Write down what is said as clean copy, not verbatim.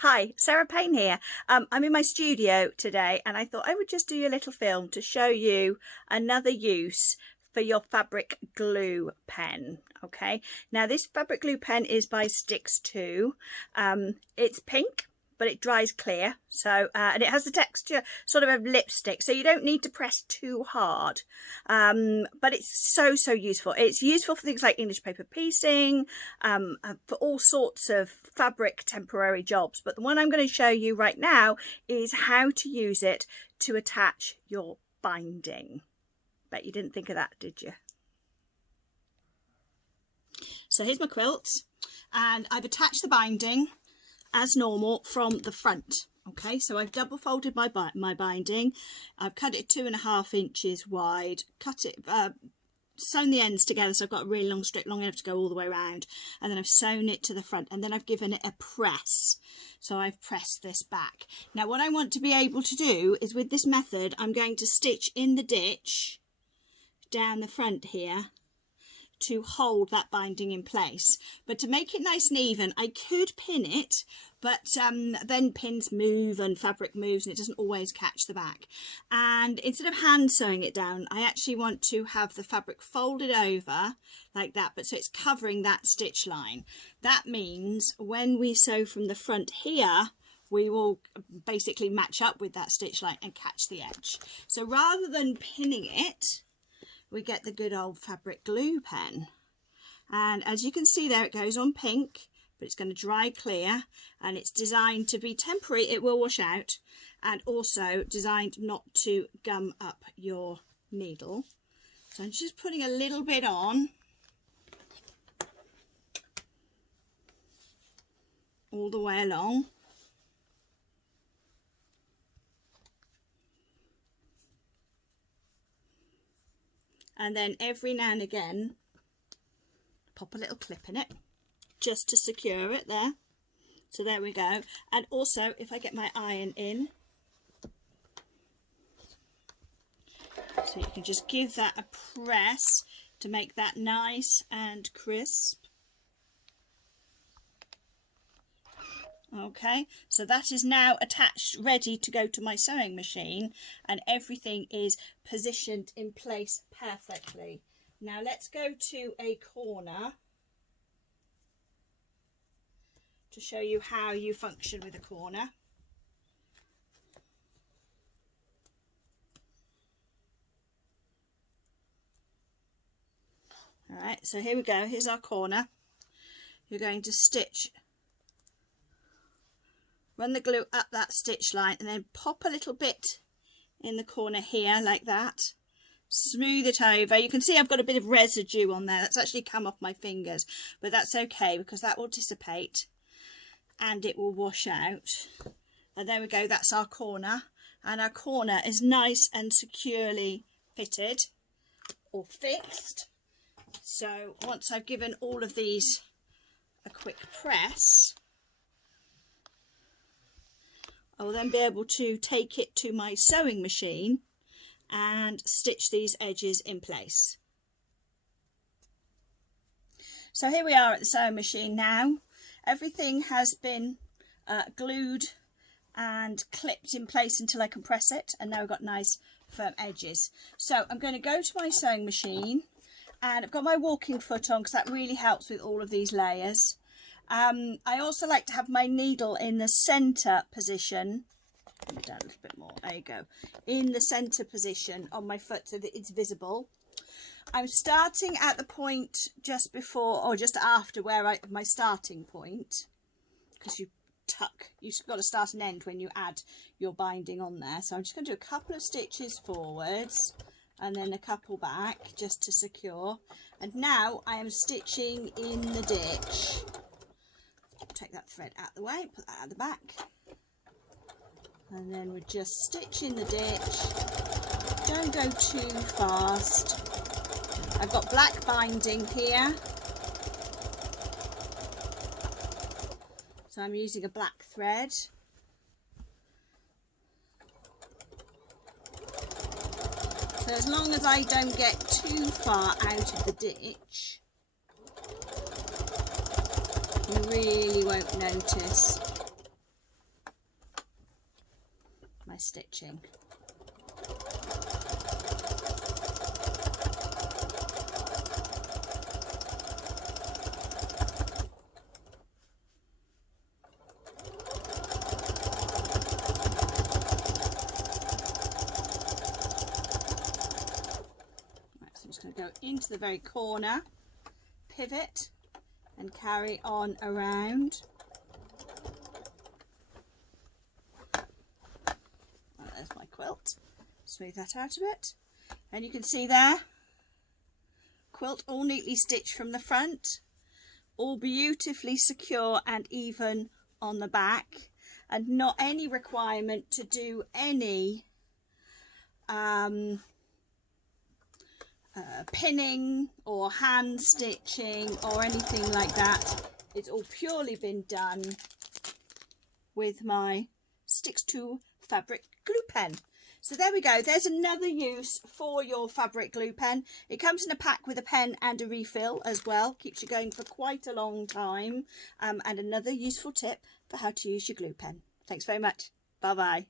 Hi, Sarah Payne here. I'm in my studio today and I thought I would just do a little film to show you another use for your fabric glue pen. Okay, now this fabric glue pen is by Sticks 2. It's pink, but it dries clear, so and it has the texture sort of lipstick, so you don't need to press too hard, but it's so useful. It's useful for things like English paper piecing, for all sorts of fabric temporary jobs, but the one I'm going to show you right now is how to use it to attach your binding. Bet you didn't think of that, did you? So here's my quilt, and I've attached the binding as normal from the front. Okay, so I've double folded my binding. I've cut it 2.5 inches wide, cut it, sewn the ends together, so I've got a really long strip, long enough to go all the way around, and then I've sewn it to the front, and then I've given it a press. So I've pressed this back. Now what I want to be able to do is, with this method, I'm going to stitch in the ditch down the front here to hold that binding in place. But to make it nice and even, I could pin it, but then pins move and fabric moves and it doesn't always catch the back. And instead of hand sewing it down, I actually want to have the fabric folded over like that, but so it's covering that stitch line. That means when we sew from the front here, we will basically match up with that stitch line and catch the edge. So rather than pinning it, we get the good old fabric glue pen, and as you can see there, it goes on pink, but it's going to dry clear, and it's designed to be temporary. It will wash out, and also designed not to gum up your needle. So I'm just putting a little bit on all the way along. And then every now and again, pop a little clip in it just to secure it there. So there we go. And also, if I get my iron in, so you can just give that a press to make that nice and crisp. Okay, so that is now attached, ready to go to my sewing machine, and everything is positioned in place perfectly. Now let's go to a corner to show you how you function with a corner. All right, so here we go. Here's our corner. You're going to stitch, run the glue up that stitch line, and then pop a little bit in the corner here like that. Smooth it over. You can see I've got a bit of residue on there. That's actually come off my fingers, but that's okay because that will dissipate and it will wash out. And there we go. That's our corner, and our corner is nice and securely fitted or fixed. So once I've given all of these a quick press, I will then be able to take it to my sewing machine and stitch these edges in place. So here we are at the sewing machine now. Everything has been glued and clipped in place until I can press it, and now we've got nice firm edges. So I'm going to go to my sewing machine, and I've got my walking foot on because that really helps with all of these layers. I also like to have my needle in the centre position. Down a little bit more. There you go. In the centre position on my foot so that it's visible. I'm starting at the point just before or just after where my starting point, because you've got to start and end when you add your binding on there. So I'm just going to do a couple of stitches forwards and then a couple back just to secure. And now I am stitching in the ditch. Take that thread out the way, put that at the back, and then we just stitch in the ditch. Don't go too fast. I've got black binding here, so I'm using a black thread. So as long as I don't get too far out of the ditch, you really won't notice. my stitching. I'm just going to go into the very corner, pivot and carry on around. Well, there's my quilt. Smooth that out a bit. And you can see there, quilt all neatly stitched from the front, all beautifully secure and even on the back, and not any requirement to do any pinning or hand stitching or anything like that. It's all purely been done with my Sticks to fabric glue pen. So there we go, there's another use for your fabric glue pen. It comes in a pack with a pen and a refill as well, keeps you going for quite a long time, and another useful tip for how to use your glue pen. Thanks very much, bye bye.